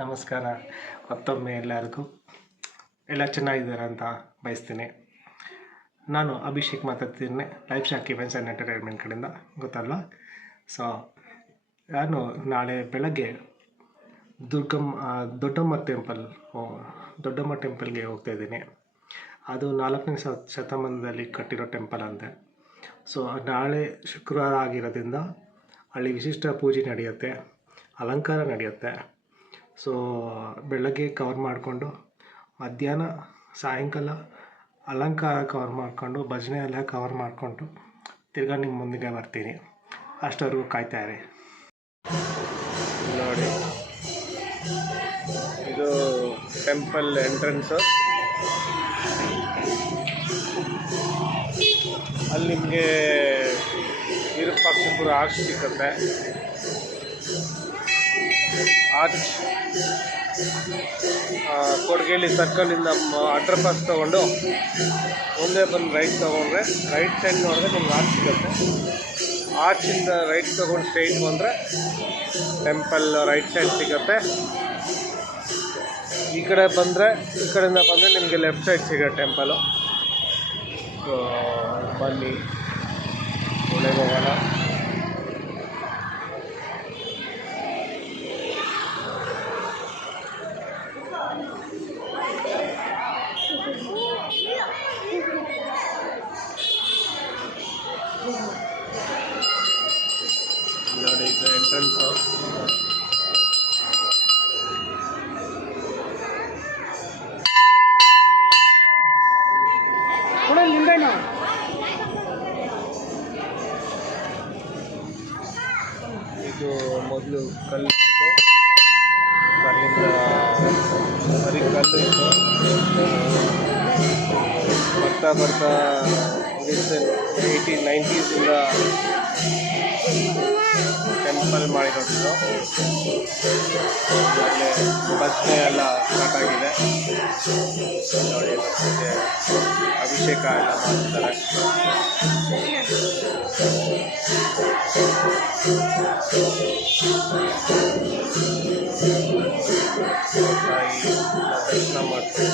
ನಮಸ್ಕಾರ. ಮತ್ತೊಮ್ಮೆ ಎಲ್ಲರಿಗೂ ಎಲ್ಲ ಚೆನ್ನಾಗಿದ್ದಾರೆ ಅಂತ ಬಯಸ್ತೀನಿ. ನಾನು ಅಭಿಷೇಕ್ ಮಾತಾಡ್ತೀನಿ, life shock events and entertainment ಕಡೆಯಿಂದ, ಗೊತ್ತಲ್ವಾ? ಸೊ ನಾನು ನಾಳೆ ಬೆಳಗ್ಗೆ ದೊಡ್ಡಮ್ಮ ಟೆಂಪಲ್ಗೆ ಹೋಗ್ತಾಯಿದ್ದೀನಿ. ಅದು 4ನೇ ಶತಮಾನದಲ್ಲಿ ಕಟ್ಟಿರೋ ಟೆಂಪಲ್ ಅಂತೆ. ಸೊ ನಾಳೆ ಶುಕ್ರವಾರ ಆಗಿರೋದ್ರಿಂದ ಅಲ್ಲಿ ವಿಶಿಷ್ಟ ಪೂಜೆ ನಡೆಯುತ್ತೆ, ಅಲಂಕಾರ ನಡೆಯುತ್ತೆ. ಸೊ ಬೆಳಗ್ಗೆ ಕವರ್ ಮಾಡಿಕೊಂಡು ಮಧ್ಯಾಹ್ನ ಸಾಯಂಕಾಲ ಅಲಂಕಾರ ಕವರ್ ಮಾಡಿಕೊಂಡು ಭಜನೆ ಎಲ್ಲ ಕವರ್ ಮಾಡಿಕೊಂಡು ತಿರ್ಗಾ ನಿಮ್ಮ ಮುಂದಿಗೆ ಬರ್ತೀನಿ. ಅಷ್ಟವರೆಗೂ ಕಾಯ್ತಾರೆ. ನೋಡಿ, ಇದು ಟೆಂಪಲ್ ಎಂಟ್ರೆನ್ಸು. ಅಲ್ಲಿ ನಿಮಗೆ ವಿರೂಪಾಕ್ಷಪುರ ಆರ್ಚ್ ಸಿಕ್ಕುತ್ತೆ. ಆರ್ಚ್ ಕೊಡಗೇಲಿ ಸರ್ಕಲಿಂದ ಅಂಡರ್ ಪಾಸ್ ತೊಗೊಂಡು ಮುಂದೆ ಬಂದು ರೈಟ್ ತೊಗೊಂಡ್ರೆ, ರೈಟ್ ಸೈಡ್ ನೋಡಿದ್ರೆ ನಿಮ್ಗೆ ಆರ್ಚ್ ಸಿಗುತ್ತೆ. ಆರ್ಚಿಂದ ರೈಟ್ ತೊಗೊಂಡು ಸ್ಟ್ರೈಟ್ ಬಂದರೆ ಟೆಂಪಲ್ ರೈಟ್ ಸೈಡ್ ಸಿಗುತ್ತೆ. ಈ ಕಡೆಯಿಂದ ಬಂದರೆ ನಿಮಗೆ ಲೆಫ್ಟ್ ಸೈಡ್ ಸಿಗುತ್ತೆ ಟೆಂಪಲು. ಸೊ ಬನ್ನಿ, ಒಳಗೆ ಹೋಗೋಣ. ನೋಡಿ, ಇದು ಎಂಟ್ರೆನ್ಸು. ಇದು ಮೊದಲು ಕಲ್ಲಿತ್ತು, ಕಲ್ಲಿಂದ ಬರೀ ಕಲ್ಲು ಇತ್ತು. ಬರ್ತಾ 1890s ಟೆಂಪಲ್ ಮಾಡಿರೋದು. ಅಲ್ಲೇ ಭಜನೆ ಎಲ್ಲ ಸ್ಟಾರ್ಟ್ ಆಗಿದೆ. ನೋಡಿ, ಮತ್ತೆ ಅಭಿಷೇಕ ಎಲ್ಲ ಮಾಡ್ತಾರೆ. ತಾಯಿ ದರ್ಶನ ಮಾಡ್ತಾರೆ.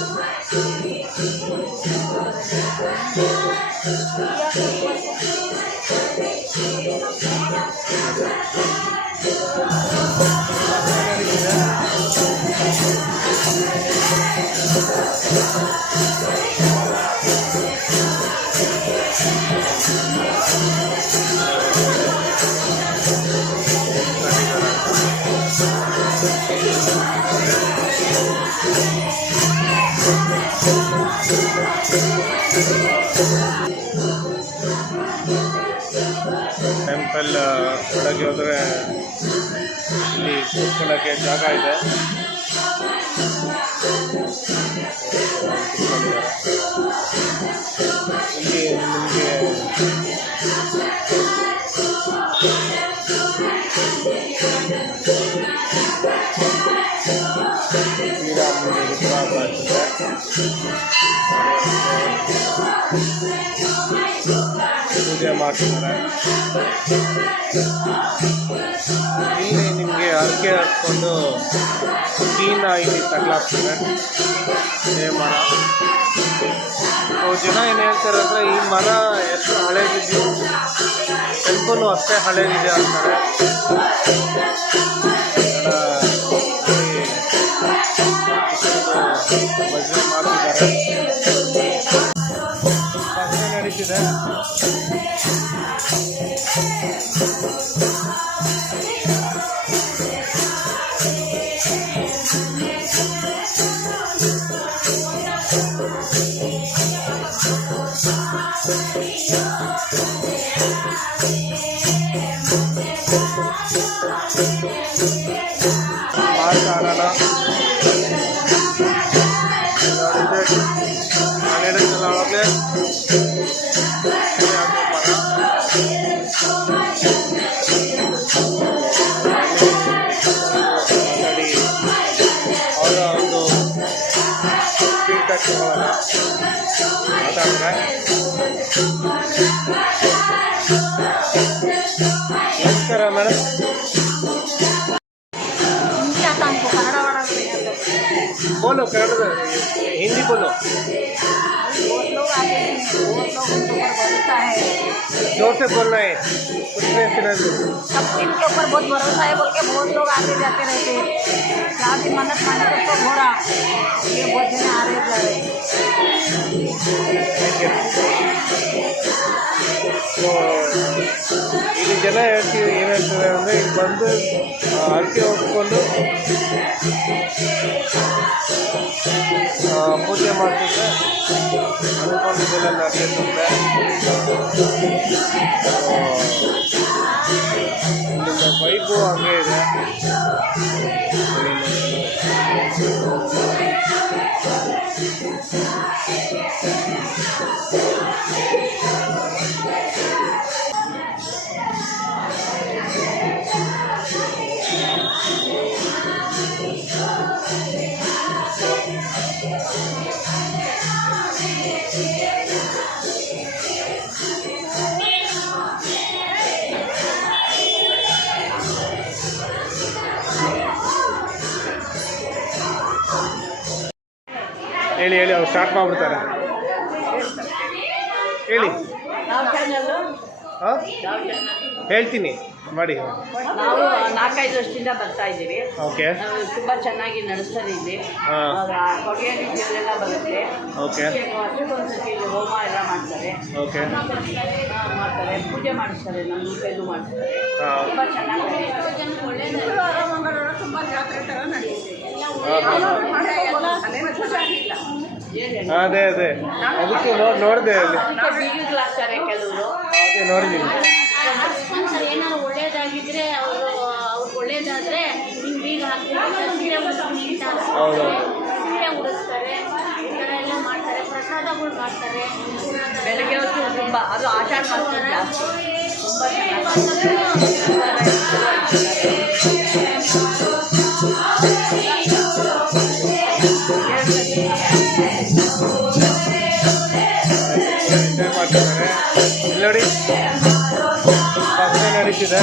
ಟೆಂಪಲ್ ಒಳಗೆ ಹೋದರೆ ಇಲ್ಲಿ ಕೂತ್ಕೊಳ್ಳೋಕ್ಕೆ ಜಾಗ ಇದೆ. ಇಲ್ಲಿ ನಿಮಗೆ ಪೂಜೆ ಮಾಡ್ತಿದ್ದಾರೆ. ಇಲ್ಲಿ ನಿಮಗೆ ಹರಕೆ ಹಾಕ್ಕೊಂಡು ಟೀನ ಇಲ್ಲಿ ತಗಲಾಕ್ತಾರೆ. ಇದೇ ಮರ. ಜನ ಏನು ಹೇಳ್ತಾರೆ ಅಂದರೆ, ಈ ಮರ ಎಷ್ಟು ಹಳೇದಿದೆಯೋ ಟೆಂಪಲ್ಲು ಅಷ್ಟೇ ಹಳೇದಿದೆ ಅಂತಾರೆ. ಭಜನೆ ಮಾಡ್ತಿದ್ದಾರೆ, ಭಜನೆ ನಡೀತಿದೆ. ಆಡೋಣ. ಅವರ ಒಂದು ಫೀಡ್ಬ್ಯಾಕ್ ತಗೊಳ್ಳೋಣ, ಮಾತಾಡಿದ್ರೆ. ನಮಸ್ಕಾರ ಮೇಡಮ್. ಕನ್ನಡ बोलो कन्नड़ हिंदी बोलो। बहुत लोग आते हैं, बहुत लोग उनके ऊपर भरोसा है, जोर से बोलना है, कुछ नहीं सुना। सब इनके ऊपर बहुत भरोसा है बोल के बहुत लोग आते जाते रहते हैं। जहाँ भी मन्नत मांगे तो हो रहा, ये बहुत जने आ रहे जा रहे। ಸೊ ಇಲ್ಲಿ ಜನ ಹೇಳ್ತೀವಿ ಏನಾಗ್ತದೆ ಅಂದರೆ ಇಲ್ಲಿ ಬಂದು ಹರಕೆ ಹೊತ್ಕೊಂಡು ಪೂಜೆ ಮಾಡ್ತಿದ್ರೆ ಅನ್ಕೊಂಡಿದ್ದೆಲ್ಲ ನಡೆಯುತ್ತೆ. ಇಲ್ಲಿಂದ ವೈಬು ಹಂಗೆ ಇದೆ. ಹೇಳಿ ಹೇಳಿ, ಅವ್ರು ಸ್ಟಾರ್ಟ್ ಮಾಡಿಬಿಡ್ತಾರೆ. ಹೇಳಿ. ಹಾಂ ಹೇಳ್ತೀನಿ ಮಾಡಿ. ನಾವು 4-5 ವರ್ಷದಿಂದ ಬರ್ತಾ ಇದ್ದೀವಿ. ಓಕೆ. ತುಂಬ ಚೆನ್ನಾಗಿ ನಡೆಸ್ತಾರೆ ಇಲ್ಲಿ. ಹಾಂ ಕೊಡುಗೆ ರೀತಿಯಲ್ಲೆಲ್ಲ ಬರುತ್ತೆ. ಓಕೆ. ವರ್ಷಕ್ಕೊಂದ್ಸತಿ ಇಲ್ಲಿ ಹೋಮ ಎಲ್ಲ ಮಾಡ್ತಾರೆ. ಓಕೆ. ಮಾಡ್ತಾರೆ, ಪೂಜೆ ಮಾಡಿಸ್ತಾರೆ, ನಮ್ಮ ಕೈದು ಮಾಡ್ತಾರೆ. ಹಾಂ ತುಂಬ ಚೆನ್ನಾಗಿ ಶುಕ್ರವಾರ ಮಂಗಳವಾರ ತುಂಬ ಜಾತ್ರೆ ಥರ ನಡೆಯುತ್ತೆ. ಅದೇ ಅದೇ ಅದಕ್ಕೆ ನೋಡಿದೆ ಅಲ್ಲಿ. ಬೀಗಿಗಳಾಗ್ತಾರೆ ಕೆಲವರು. ಅದೇ ನೋಡಿದ್ದೀನಿ. ಏನಾದ್ರು ಒಳ್ಳೇದಾಗಿದ್ರೆ ಅವ್ರಿಗೆ ಒಳ್ಳೇದಾದ್ರೆ ಹಿಂಗೆ ಬೀಗ ಹಾಕ್ತಾರೆ, ಸೀರೆ ಉಡಿಸ್ತಾರೆ, ಈ ಥರ ಎಲ್ಲ ಮಾಡ್ತಾರೆ. ಪ್ರಸಾದಗಳು ಮಾಡ್ತಾರೆ ಬೆಳಗ್ಗೆ ಹೊತ್ತು ತುಂಬ, ಅದು ಆಷಾಢ ಮಾಸ ಜಾಸ್ತಿ ತುಂಬ ಮಾಡ್ತಿದ್ದಾರೆ. ಇಲ್ಲಿ ನೋಡಿ ಭಜನೆ ನಡೀತಿದೆ.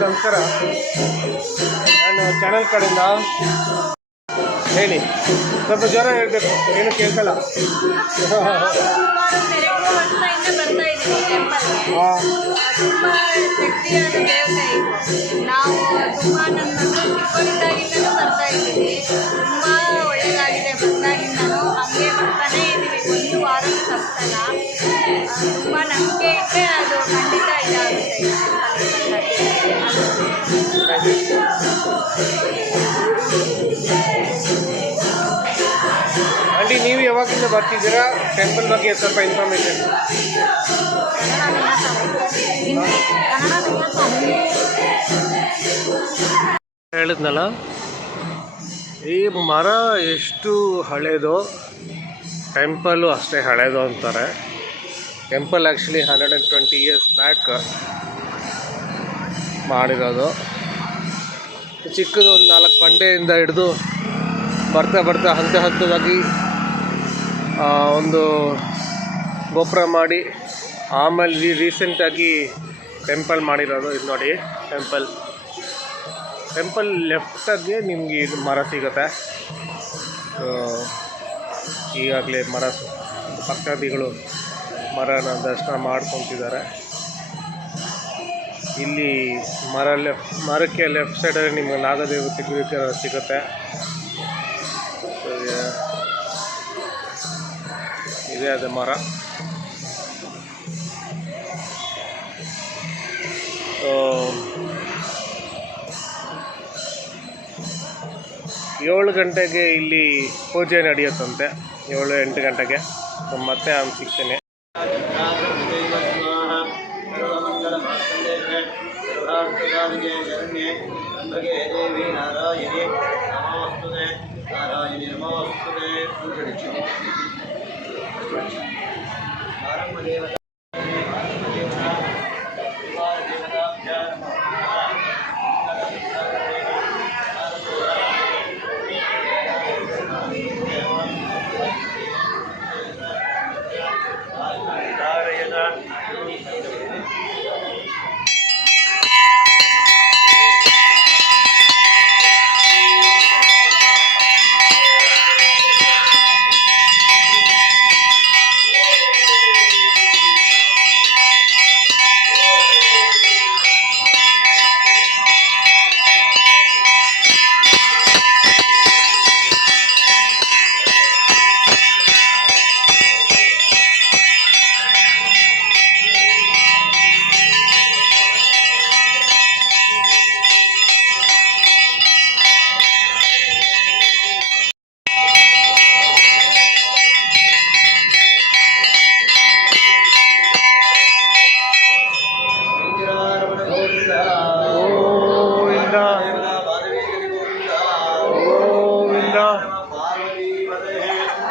ನಮಸ್ಕಾರ, ನಾನು ಚಾನಲ್ ಕಡೆಯಿಂದ ಹೇಳಿ, ಸ್ವಲ್ಪ ಜ್ವರ ಹೇಳಬೇಕು, ಏನು ಕೇಳ್ಸಲ್ಲ. ಹಾಂ ತುಂಬ ಶಕ್ತಿಯಾದ ದೇವತೆ ಇದು. ನಾವು ತುಂಬ ನನ್ನ ಮಕ್ಕಳು ಚಿಕ್ಕವರಿದ್ದಾಗಿಂದಲೂ ಬರ್ತಾ ಇದ್ದೀವಿ. ತುಂಬ ಒಳ್ಳೆಯದಾಗಿದೆ ಬಂದಾಗಿಂದಲೂ, ಹಂಗೆ ಬರ್ತಾನೇ ಇದ್ದೀವಿ. ಒಂದು ವಾರನೂ ತಪ್ಪಿಸಲ್ಲ. ತುಂಬ ನಂಬಿಕೆ ಇಟ್ಟರೆ ಅದು ಖಂಡಿತ ಇದಾಗುತ್ತೆ. ಆಂಟಿ, ನೀವು ಯಾವಾಗಿಂದ ಬರ್ತಿದ್ದೀರಾ? ಟೆಂಪಲ್ ಬಗ್ಗೆ ಸ್ವಲ್ಪ ಇನ್ಫಾರ್ಮೇಷನ್. ಹೇಳಿದ್ನಲ್ಲ, ಈ ಮರ ಎಷ್ಟು ಹಳೇದು, ಟೆಂಪಲ್ಲು ಅಷ್ಟೇ ಹಳೇದು ಅಂತಾರೆ. ಟೆಂಪಲ್ ಆ್ಯಕ್ಚುಲಿ 120 years ಬ್ಯಾಕ್ ಮಾಡಿರೋದು. ಚಿಕ್ಕದು ಒಂದು 4 ಬಂಡೆಯಿಂದ ಹಿಡಿದು ಬರ್ತಾ ಬರ್ತಾ ಹಂತದಾಗಿ ಒಂದು ಗೋಪುರ ಮಾಡಿ ಆಮೇಲೆ ರೀಸೆಂಟಾಗಿ ಟೆಂಪಲ್ ಮಾಡಿರೋದು. ಇದು ನೋಡಿ ಟೆಂಪಲ್ ಲೆಫ್ಟಾಗೆ ನಿಮಗೆ ಇದು ಮರ ಸಿಗುತ್ತೆ. ಈಗಾಗಲೇ ಭಕ್ತಾದಿಗಳು ಮರನ ದರ್ಶನ ಮಾಡ್ಕೊತಿದ್ದಾರೆ. ಇಲ್ಲಿ ಮರಕ್ಕೆ ಲೆಫ್ಟ್ ಸೈಡಲ್ಲಿ ನಿಮಗೆ ನಾಗದೇವತೆ ವಿಗ್ರಹ ಸಿಗುತ್ತೆ. ಇದೇ ಅದು ಮರ. 7 ಗಂಟೆಗೆ ಇಲ್ಲಿ ಪೂಜೆ ನಡೆಯುತ್ತಂತೆ, 7-8 ಗಂಟೆಗೆ. ಮತ್ತೆ ಅವ್ನು ಸಿಗ್ತೇನೆ.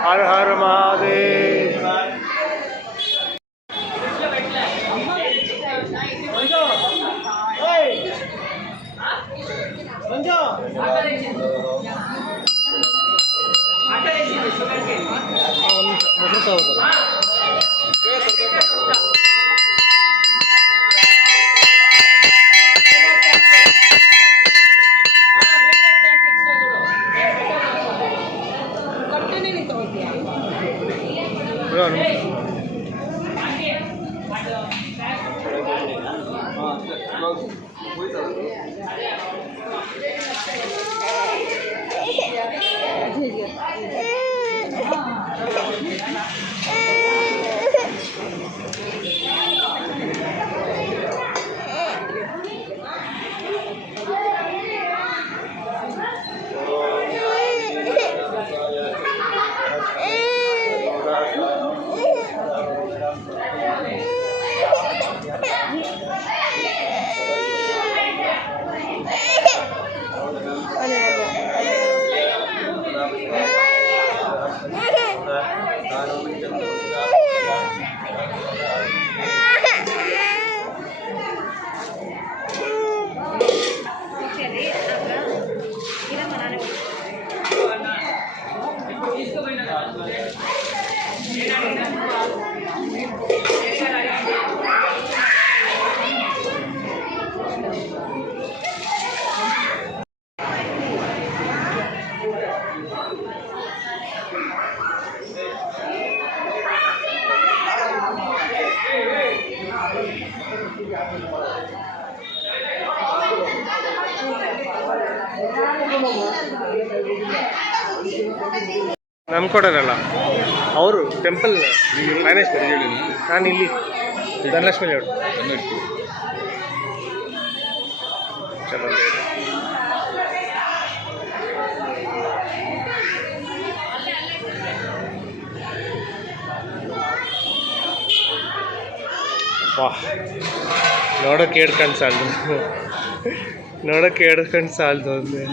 हर हर महादेव. ನಮ್ಗೆ ಕೊಡೋರಲ್ಲ ಅವರು ಟೆಂಪಲ್ ಫೈನಾನ್ಸ್. ನಾನು ಇಲ್ಲಿ ಧನಲಕ್ಷ್ಮಿ ಲೇಔಟ್. ಚಲೋ ವಾಹ್, ನೋಡೋಕ್ಕೆ 2 ಕಣ್ಣು ಸಾಲದು, ನೋಡೋಕ್ಕೆ 2 ಕಣ್ಣು ಸಾಲದು ಅಂದರೆ.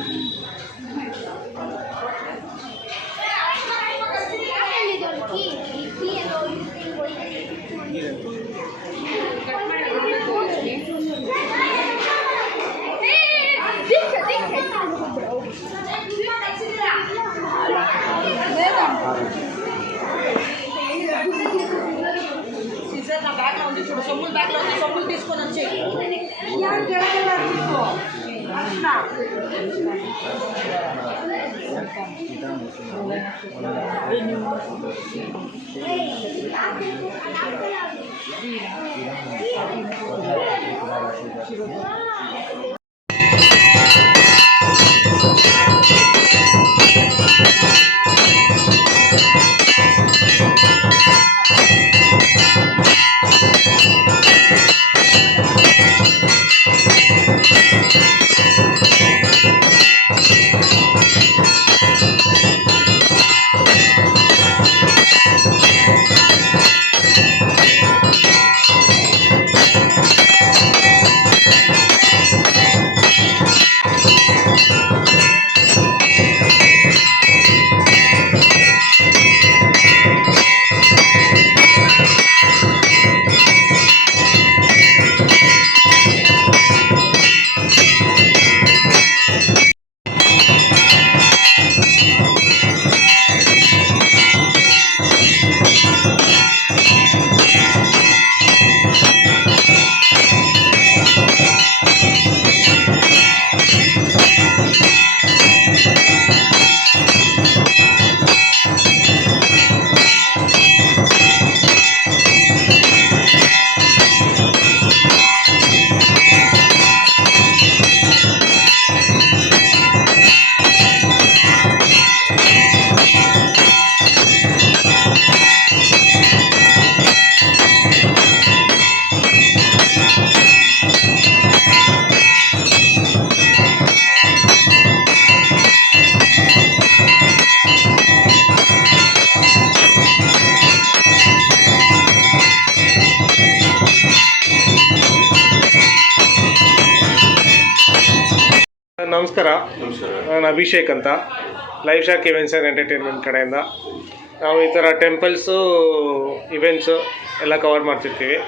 సొమ్ములు తీసుకొని వచ్చి ನಮಸ್ಕಾರ, ನಮಸ್ಕಾರ. ನಾನು ಅಭಿಷೇಕ್ ಅಂತ, live shock events and entertainment ಕಡೆಯಿಂದ. ನಾವು ಈ ಥರ ಟೆಂಪಲ್ಸು, ಇವೆಂಟ್ಸು ಎಲ್ಲ ಕವರ್ ಮಾಡ್ತಿರ್ತೀವಿ.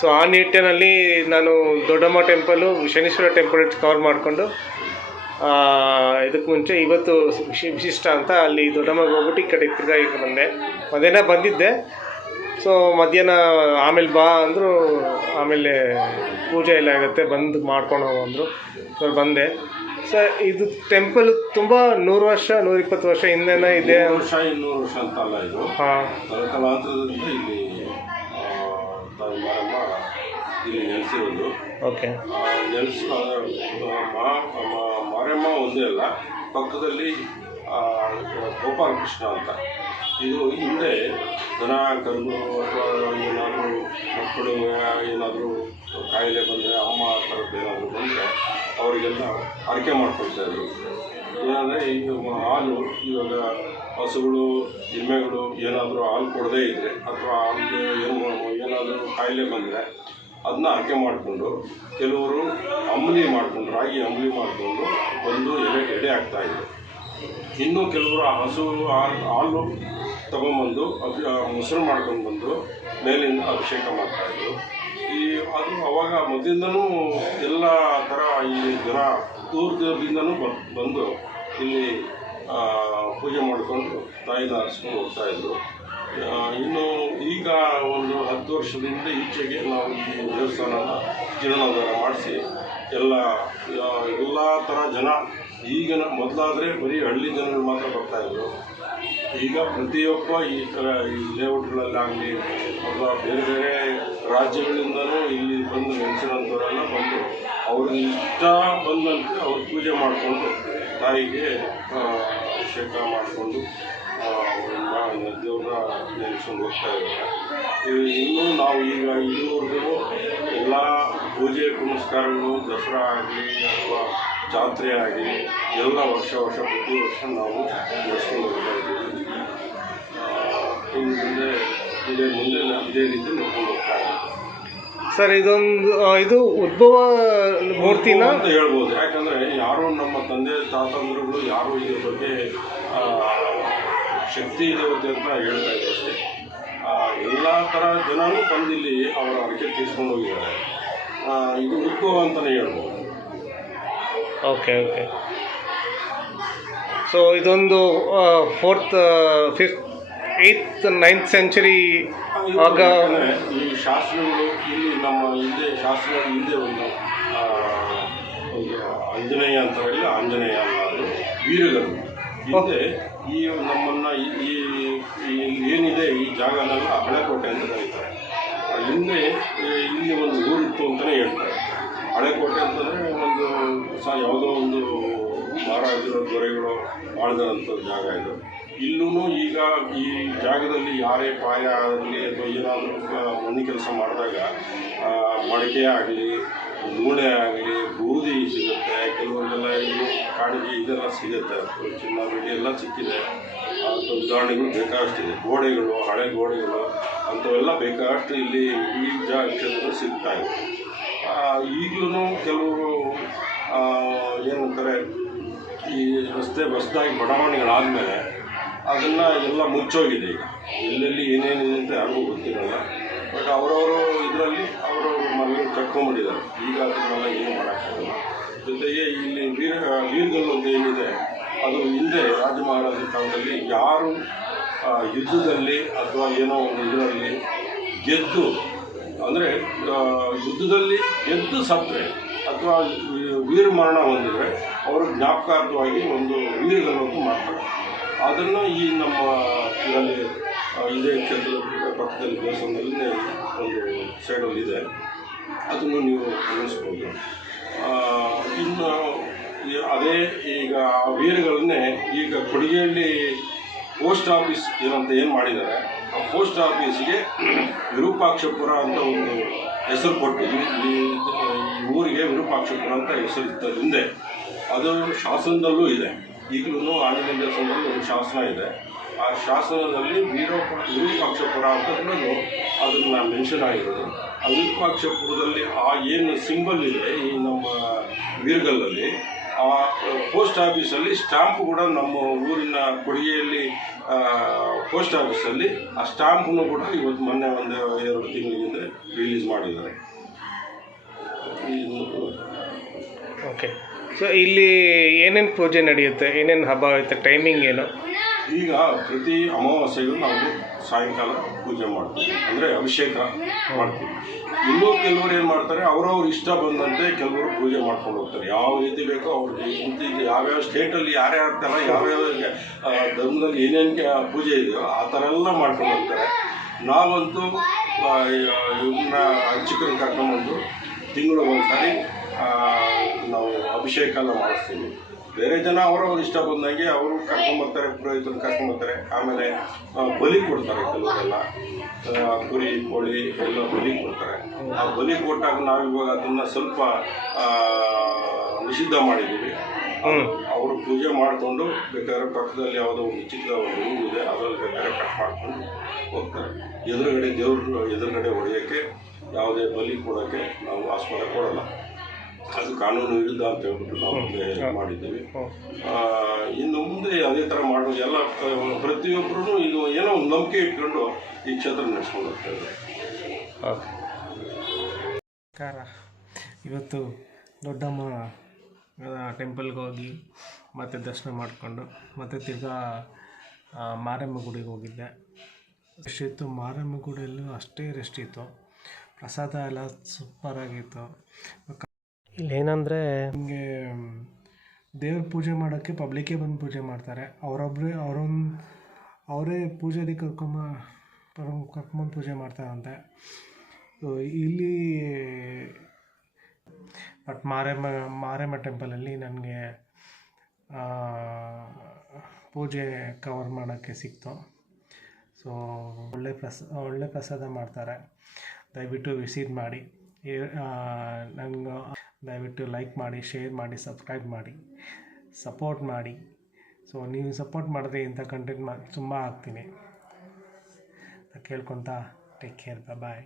ಸೊ ಆ ನಿಟ್ಟಿನಲ್ಲಿ ನಾನು ದೊಡ್ಡಮ್ಮ ಟೆಂಪಲು, ಶನೀಶ್ವರ ಟೆಂಪಲ್ ಕವರ್ ಮಾಡಿಕೊಂಡು, ಇದಕ್ಕೆ ಮುಂಚೆ ಇವತ್ತು ವಿಶಿಷ್ಟ ಅಂತ ಅಲ್ಲಿ ದೊಡ್ಡಮ್ಮಗೆ ಹೋಗ್ಬಿಟ್ಟು ಈ ಕಡೆ ತಿರ್ಗಾಗಿ ಬಂದೆ. ಮಧ್ಯಾಹ್ನ ಬಂದಿದ್ದೆ. ಸೊ ಮಧ್ಯಾಹ್ನ ಆಮೇಲೆ ಬಾ ಅಂದರು. ಆಮೇಲೆ ಪೂಜೆ ಎಲ್ಲ ಆಗುತ್ತೆ, ಬಂದು ಮಾಡ್ಕೊಂಡು ಹೋಗು ಅಂದರು. ಸೊ ಬಂದೆ. ಸರ್, ಇದು ಟೆಂಪಲ್ ತುಂಬ 100 ವರ್ಷ 120 ವರ್ಷ ಹಿಂದೆನೇ ಇದೆ. 100 ವರ್ಷ 200 ವರ್ಷ ಅಂತ ಅಲ್ಲ ಇದು. ಹಾಂ, ತಲತಲಾಂತರದಿಂದ ಇಲ್ಲಿ ತಾಯಿ ಮಾರಮ್ಮ ಇಲ್ಲಿ ನೆಲೆಸಿರೋದು. ಓಕೆ. ಮಾರಮ್ಮ ಒಂದೇ ಅಲ್ಲ, ಪಕ್ಕದಲ್ಲಿ ಗೋಪಾಲಕೃಷ್ಣ ಅಂತ. ಇದು ಹಿಂದೆ ದನ ಕರು ಅಥವಾ ಏನಾದರೂ ಮಕ್ಕಳು ಏನಾದರೂ ಕಾಯಿಲೆ ಬಂದರೆ, ಅಮ್ಮ ಆ ಥರದ್ದು ಏನಾದರೂ ಬಂದರೆ ಅವರಿಗೆಲ್ಲ ಆರೈಕೆ ಮಾಡ್ಕೊಳ್ತಾಯಿದ್ರು. ಏನಂದರೆ ಈಗ ಹಾಲು, ಇವಾಗ ಹಸುಗಳು ಎಮ್ಮೆಗಳು ಏನಾದರೂ ಹಾಲು ಕೊಡದೇ ಇದ್ದರೆ ಅಥವಾ ಹಾಲಿಗೆ ಏನಾದರೂ ಕಾಯಿಲೆ ಬಂದರೆ ಅದನ್ನ ಆರೈಕೆ ಮಾಡಿಕೊಂಡು, ಕೆಲವರು ಅಂಬಲಿ ಮಾಡಿಕೊಂಡು, ರಾಗಿ ಅಂಬಲಿ ಮಾಡಿಕೊಂಡು ಬಂದು ಎಡೆ ಹಾಕ್ತಾಯಿದ್ರು. ಇನ್ನೂ ಕೆಲವರು ಆ ಹಸು ಹಾಲು ತಗೊಂಬಂದು ಮೊಸರು ಮಾಡ್ಕೊಂಡು ಬಂದು ಮೇಲಿಂದ ಅಭಿಷೇಕ ಮಾಡ್ತಾಯಿದ್ರು. ಅದು ಅವಾಗ ಮೊದಲಿಂದನೂ ಎಲ್ಲ ಥರ ಈ ಜನ ದೂರದಿಂದನೂ ಬಂದು ಇಲ್ಲಿ ಪೂಜೆ ಮಾಡಿಕೊಂಡು ತಾಯಿನ ಹರಿಸ್ಕೊಂಡು ಹೋಗ್ತಾಯಿದ್ರು. ಇನ್ನು ಈಗ ಒಂದು 10 ವರ್ಷದಿಂದ ಈಚೆಗೆ ನಾವು ಈ ದೇವಸ್ಥಾನನ ಜೀರ್ಣೋದ್ಧಾರ ಮಾಡಿಸಿ ಎಲ್ಲ ಥರ ಜನ, ಈಗಿನ ಮೊದಲಾದರೆ ಬರೀ ಹಳ್ಳಿ ಜನಗಳು ಮಾತ್ರ ಬರ್ತಾಯಿದ್ರು. ಈಗ ಪ್ರತಿಯೊಬ್ಬ ಈ ಥರ ಈ ಲೇಔಟ್ಗಳಲ್ಲಾಗಲಿ ಅಥವಾ ಬೇರೆ ಬೇರೆ ರಾಜ್ಯಗಳಿಂದಲೂ ಇಲ್ಲಿ ಬಂದು ನೆಲೆಸಿರೋಂಥವರೆಲ್ಲ ಬಂದು ಅವ್ರಿಗೆ ಇಷ್ಟ ಬಂದಂತೆ ಅವ್ರು ಪೂಜೆ ಮಾಡಿಕೊಂಡು ತಾಯಿಗೆ ಅಭಿಷೇಕ ಮಾಡಿಕೊಂಡು ದೇವ್ರ ನೆಲೆಸ್ಕೊಂಡು ಹೋಗ್ತಾಯಿದ್ದಾರೆ. ಇನ್ನೂ ನಾವು ಈಗ ಇಲ್ಲಿವರೆಗೂ ಎಲ್ಲ ಪೂಜೆ ಪುನಸ್ಕಾರಗಳು, ದಸರಾ ಆಗಲಿ ಅಥವಾ ಜಾತ್ರೆ ಆಗಲಿ ಎಲ್ಲ ವರ್ಷ ಪ್ರತಿ ವರ್ಷ ನಾವು ನಡೆಸ್ಕೊಂಡು ಹೋಗ್ತಾ ಇದ್ದೀವಿ. ಮುಂದೆ ಇದೇ ರೀತಿ ನೋಡ್ಕೊಂಡು ಹೋಗ್ತಾ ಇದ್ದೀವಿ. ಸರ್, ಇದು ಉದ್ಭವ ಮೂರ್ತಿನ ಅಂತ ಹೇಳ್ಬೋದು. ಯಾಕಂದರೆ ಯಾರೂ ನಮ್ಮ ತಂದೆ ತಾತಂದ್ರುಗಳು ಯಾರೂ ಇದ್ರ ಬಗ್ಗೆ ಶಕ್ತಿ ದೇವತೆ ಅಂತ ಹೇಳ್ತಾ ಇದ್ದಾರೆ ಅಷ್ಟೇ. ಎಲ್ಲ ಥರ ಜನನೂ ಬಂದಿಲ್ಲಿ ಅವರ ಹರಕೆ ತೀರ್ಸ್ಕೊಂಡು ಹೋಗಿದ್ದಾರೆ. ಇದು ಉದ್ಭವ ಅಂತಲೇ ಹೇಳ್ಬೋದು. ಓಕೆ. ಸೊ ಇದೊಂದು 4th 5th 8th 9th century ಆಗ ಈ ಶಾಸ್ತ್ರಗಳು ಇಲ್ಲಿ ನಮ್ಮ ಹಿಂದೆ ಒಂದು ಆಂಜನೇಯ ಅಂತ ಹೇಳಿ, ಆಂಜನೇಯ ಅಲ್ಲ, ಅದು ವೀರಗರು ಹಿಂದೆ ಈ ನಮ್ಮನ್ನು ಈ ಏನಿದೆ ಈ ಜಾಗನೆಲ್ಲ ಹಳೆಕೋಟೆ ಅಂತ ಕರೀತಾರೆ. ಹಿಂದೆ ಇಲ್ಲಿ ಒಂದು ಊರಿತ್ತು ಅಂತಲೇ ಹೇಳ್ತಾರೆ. ಹಳೆಕೋಟೆ ಅಂತಂದರೆ ಒಂದು ಯಾವುದೋ ಒಂದು ಮಹಾರಾಜರು ದೊರೆಗಳು ಆಳ್ದಂಥ ಜಾಗ ಇದು. ಇಲ್ಲೂ ಈಗ ಈ ಜಾಗದಲ್ಲಿ ಯಾರೇ ಪಾಯ ಆಗಲಿ ಅಥವಾ ಏನಾದರೂ ಮನೆ ಕೆಲಸ ಮಾಡಿದಾಗ ಮಡಿಕೆ ಆಗಲಿ, ನೂಣೆ ಆಗಲಿ, ಬೂದಿ ಸಿಗುತ್ತೆ. ಕೆಲವರಿಗೆಲ್ಲ ಇಲ್ಲಿ ಕಾಣಿಕೆ ಇದೆಲ್ಲ ಸಿಗುತ್ತೆ. ಚಿನ್ನ ಬೆಳ್ಳಿ ಎಲ್ಲ ಸಿಕ್ಕಿದೆ. ಅಂಥ ಉದಾಹರಣೆಗಳು ಬೇಕಾದಷ್ಟಿದೆ. ಗೋಡೆಗಳು, ಹಳೆ ಗೋಡೆಗಳು ಅಂಥವೆಲ್ಲ ಬೇಕಾದಷ್ಟು ಇಲ್ಲಿ ಈ ಕ್ಷೇತ್ರದಲ್ಲಿ ಸಿಗ್ತಾಯಿದೆ. ಈಗಲೂ ಕೆಲವರು ಏನಂತಾರೆ, ಈ ರಸ್ತೆ ಹೊಸದಾಗಿ ಬಡಾವಣೆಗಳಾದಮೇಲೆ ಅದನ್ನು ಎಲ್ಲ ಮುಚ್ಚೋಗಿದೆ. ಈಗ ಎಲ್ಲೆಲ್ಲಿ ಏನೇನಿದೆ ಅಂತ ಯಾರಿಗೂ ಗೊತ್ತಿರಲ್ಲ. ಬಟ್ ಅವರವರು ಇದರಲ್ಲಿ ಅವರವರು ಮನೆಗೆ ಕಟ್ಕೊಂಡ್ಬಿಟ್ಟಿದ್ದಾರೆ. ಈಗ ಅದನ್ನೆಲ್ಲ ಏನು ಮಾಡೋಕ್ಕಾಗಲ್ಲ. ಜೊತೆಗೆ ಇಲ್ಲಿ ವೀರಗಲ್ಲು ಅಂತ ಏನಿದೆ, ಅದು ಹಿಂದೆ ರಾಜ ಮಹಾರಾಜರ ಕಾಲದಲ್ಲಿ ಯಾರು ಯುದ್ಧದಲ್ಲಿ ಅಥವಾ ಏನೋ ಒಂದು ಇದರಲ್ಲಿ ಗೆದ್ದು, ಅಂದರೆ ಯುದ್ಧದಲ್ಲಿ ಗೆದ್ದು ಸತ್ತರೆ ಅಥವಾ ಅಥವಾ ವೀರಮರಣ ಹೊಂದಿದ್ರೆ ಅವರು ಜ್ಞಾಪಕಾರ್ಥವಾಗಿ ಒಂದು ವೀರಗಳನ್ನು ಮಾಡ್ತಾರೆ. ಅದನ್ನು ಈ ನಮ್ಮ ಇದರಲ್ಲಿ ಇದೇ ಕ್ಷೇತ್ರದ ಪಕ್ಕದಲ್ಲಿ ದೇವಸ್ಥಾನದಲ್ಲಿ ಒಂದು ಸೈಡಲ್ಲಿದೆ, ಅದನ್ನು ನೀವು ಗಮನಿಸ್ಬೋದು. ಇನ್ನು ಅದೇ ಈಗ ವೀರಗಳನ್ನೇ ಈಗ ಕೊಡಿಗೆಹಳ್ಳಿ ಪೋಸ್ಟ್ ಆಫೀಸ್ ಏನಂತ ಏನು ಮಾಡಿದ್ದಾರೆ, ಆ ಪೋಸ್ಟ್ ಆಫೀಸಿಗೆ ವಿರೂಪಾಕ್ಷಪುರ ಅಂತ ಒಂದು ಹೆಸರು ಕೊಟ್ಟು ಈ ಊರಿಗೆ ವಿರೂಪಾಕ್ಷಪುರ ಅಂತ ಹೆಸರು ಇತ್ತು ಹಿಂದೆ. ಅದು ಶಾಸನದಲ್ಲೂ ಇದೆ, ಈಗಲೂ ಆಂಜನೇಯ ದೇವಸ್ಥಾನದಲ್ಲಿ ಒಂದು ಶಾಸನ ಇದೆ. ಆ ಶಾಸನದಲ್ಲಿ ವಿರೂಪಾಕ್ಷಪುರ ಅಂತ ಕೂಡ ಅದನ್ನು ಮೆನ್ಷನ್ ಆಗಿರೋದು. ಆ ವಿರೂಪಾಕ್ಷಪುರದಲ್ಲಿ ಆ ಏನು ಸಿಂಬಲ್ ಇದೆ ಈ ನಮ್ಮ ವೀರಗಲ್ಲಲ್ಲಿ, ಆ ಪೋಸ್ಟ್ ಆಫೀಸಲ್ಲಿ ಸ್ಟ್ಯಾಂಪು ಕೂಡ ನಮ್ಮ ಊರಿನ ಕೊಡಿಗೆಯಲ್ಲಿ ಪೋಸ್ಟ್ ಆಫೀಸಲ್ಲಿ ಆ ಸ್ಟ್ಯಾಂಪನ್ನು ಕೂಡ ಇವತ್ತು ಮೊನ್ನೆ ಒಂದು 2 ತಿಂಗಳಿಂದ ರಿಲೀಸ್ ಮಾಡಿದ್ದಾರೆ. ಓಕೆ. ಸೊ ಇಲ್ಲಿ ಏನೇನು ಪೂಜೆ ನಡೆಯುತ್ತೆ, ಏನೇನು ಹಬ್ಬ ಆಗುತ್ತೆ, ಟೈಮಿಂಗ್ ಏನು? ಈಗ ಪ್ರತಿ ಅಮಾವಾಸ್ಯೆಗೂ ನಾವು ಸಾಯಂಕಾಲ ಪೂಜೆ ಮಾಡ್ತೀವಿ, ಅಂದರೆ ಅಭಿಷೇಕ ಮಾಡ್ತೀವಿ. ಇನ್ನೂ ಕೆಲವರು ಏನು ಮಾಡ್ತಾರೆ, ಅವ್ರವ್ರ ಇಷ್ಟ ಬಂದಂತೆ ಕೆಲವರು ಪೂಜೆ ಮಾಡ್ಕೊಂಡು ಹೋಗ್ತಾರೆ. ಯಾವ ರೀತಿ ಬೇಕೋ ಅವ್ರಿಗೆ ಯಾವ್ಯಾವ ಸ್ಟೇಟಲ್ಲಿ ಯಾರ್ಯಾರ ಥರ ಯಾವ್ಯಾವ ಧರ್ಮದಲ್ಲಿ ಏನೇನು ಪೂಜೆ ಇದೆಯೋ ಆ ಥರ ಎಲ್ಲ ಮಾಡ್ಕೊಂಡು ಹೋಗ್ತಾರೆ. ನಾವಂತೂ ಇವನ್ನ ಅರ್ಚಕರನ್ನ ಕರ್ಕೊಂಡ್ಬಂದು ತಿಂಗಳು ಒಂದ್ಸಾರಿ ನಾವು ಅಭಿಷೇಕ ಎಲ್ಲ ಮಾಡಿಸ್ತೀವಿ. ಬೇರೆ ಜನ ಅವರವ್ರು ಇಷ್ಟ ಬಂದಂಗೆ ಅವರು ಕರ್ಕೊಂಬರ್ತಾರೆ, ಪುರೋಹಿತರು ಕರ್ಕೊಂಬರ್ತಾರೆ. ಆಮೇಲೆ ಬಲಿ ಕೊಡ್ತಾರೆ ಕೆಲವರೆಲ್ಲ, ಕುರಿ ಕೋಳಿ ಎಲ್ಲ ಬಲಿ ಕೊಡ್ತಾರೆ. ಆ ಬಲಿ ಕೊಟ್ಟಾಗ ನಾವಿವಾಗ ಅದನ್ನು ಸ್ವಲ್ಪ ನಿಷಿದ್ಧ ಮಾಡಿದ್ದೀವಿ. ಅವರು ಪೂಜೆ ಮಾಡಿಕೊಂಡು ಬೇಕಾದ್ರೆ ಪಕ್ಕದಲ್ಲಿ ಯಾವುದೋ ಒಂದು ಚಿಕ್ಕ ಒಂದು ಹೂವು ಇದೆ, ಅದರಲ್ಲಿ ಬೇಕಾದ್ರೆ ಕಟ್ ಮಾಡ್ಕೊಂಡು ಹೋಗ್ತಾರೆ. ಎದುರುಗಡೆ ದೇವ್ರ ಎದುರುಗಡೆ ಹೊಡೆಯೋಕ್ಕೆ ಯಾವುದೇ ಬಲಿ ಕೊಡೋಕ್ಕೆ ನಾವು ಆಸ್ಪದ ಕೊಡೋಲ್ಲ. ಅದು ಕಾನೂನು ವಿರುದ್ಧ ಅಂತ ಹೇಳ್ಬಿಟ್ಟು ನಾವು ಮಾಡಿದ್ದೀವಿ. ಇನ್ನು ಮುಂದೆ ಅದೇ ಥರ ಮಾಡೋದು ಎಲ್ಲ ಪ್ರತಿಯೊಬ್ಬರೂ ಇದು ಏನೋ ಒಂದು ನಂಬಿಕೆ ಇಟ್ಕೊಂಡು ಈ ಕ್ಷೇತ್ರ ನಡೆಸ್ಕೊಂಡು ಹೋಗ್ತಾ ಇದ್ದಾರೆ. ಇವತ್ತು ದೊಡ್ಡಮ್ಮ ಟೆಂಪಲ್ಗೆ ಹೋಗಿ ಮತ್ತು ದರ್ಶನ ಮಾಡಿಕೊಂಡು ಮತ್ತು ತಿರ್ಗಾ ಮಾರಮ್ಮ ಗುಡಿಗೆ ಹೋಗಿದ್ದೆ. ರಶ್ ಇತ್ತು, ಮಾರಮ್ಮ ಗುಡಿಯಲ್ಲೂ ಅಷ್ಟೇ ರಶ್ ಇತ್ತು. ಪ್ರಸಾದ ಎಲ್ಲ ಸೂಪರಾಗಿತ್ತು. ಇಲ್ಲೇನಂದರೆ ನಿಮಗೆ ದೇವ್ರ ಪೂಜೆ ಮಾಡೋಕ್ಕೆ ಪಬ್ಲಿಕ್ಕೇ ಬಂದು ಪೂಜೆ ಮಾಡ್ತಾರೆ. ಅವರೇ ಪೂಜಾರಿ ಕರ್ಕೊಂಬಂದು ಪೂಜೆ ಮಾಡ್ತಾರಂತೆ. ಇಲ್ಲಿ ಬಟ್ ಮಾರಮ್ಮ ಟೆಂಪಲಲ್ಲಿ ನನಗೆ ಪೂಜೆ ಕವರ್ ಮಾಡೋಕ್ಕೆ ಸಿಕ್ತು. ಸೊ ಒಳ್ಳೆ ಪ್ರಸಾದ ಮಾಡ್ತಾರೆ. ದಯವಿಟ್ಟು ವಿಸಿಟ್ ಮಾಡಿ. ನನಗೆ ದಯವಿಟ್ಟು ಲೈಕ್ ಮಾಡಿ, ಶೇರ್ ಮಾಡಿ, ಸಬ್ಸ್ಕ್ರೈಬ್ ಮಾಡಿ, ಸಪೋರ್ಟ್ ಮಾಡಿ. ಸೊ ನೀವು ಸಪೋರ್ಟ್ ಮಾಡಿದ್ರೆ ಇಂಥ ಕಂಟೆಂಟ್ ತುಂಬ ಹಾಕ್ತೀನಿ ಕೇಳ್ಕೊತಾ. ಟೇಕ್ ಕೇರ್, ಬಾಯ್.